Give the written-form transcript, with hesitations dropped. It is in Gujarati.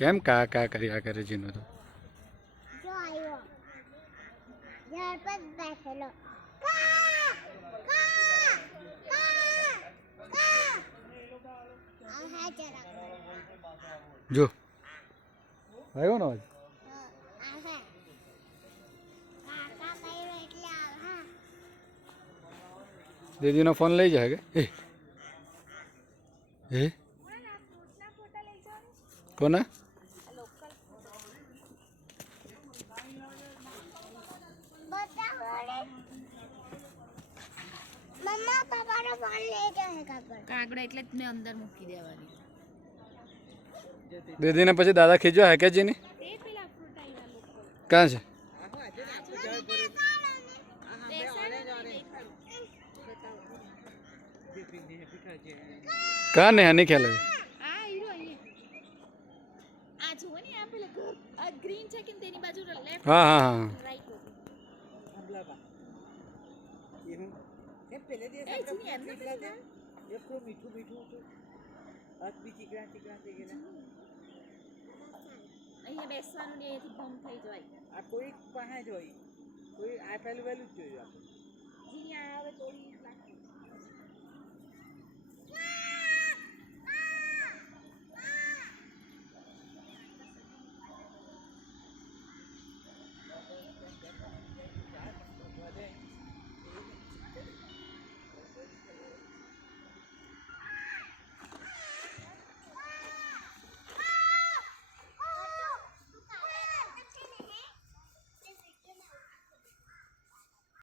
કેમ કા કા કર્યા કરે જીનો તો જો આવ્યો ઝાડ પર બેઠેલો કા કા કા કા આ હે જરા જો આવ્યો ને અવાજ આ હે કાકા કર્યો એટલે આ હા દીદીનો ફોન લઈ જાય કે એ કોના મમ્મા પાપાનો ફોન લઈ જાય કાગડા એટલે જ મેં અંદર મૂકી દેવાની દીદીને પછી દાદા ખીચો હે કે જીની તે પેલા ફ્રૂટ આવ્યા લોકો ક્યાં છે ક્યાં ને હની ખ્યાલ આવ્યો આ હીરો અહીંયા આ જુઓ ને આ પેલા ઘર આ ગ્રીન છે કે તેની બાજુ લેફ્ટ હા હા હા રાઈટ અહીંયા બેસવાનું ને એથી ભંગ થઈ જાય આ કોઈ પાસે જ હોય કોઈ આ પહેલું વહેલું જ જોયું આપણે જીની આ આવે તોડી નાખે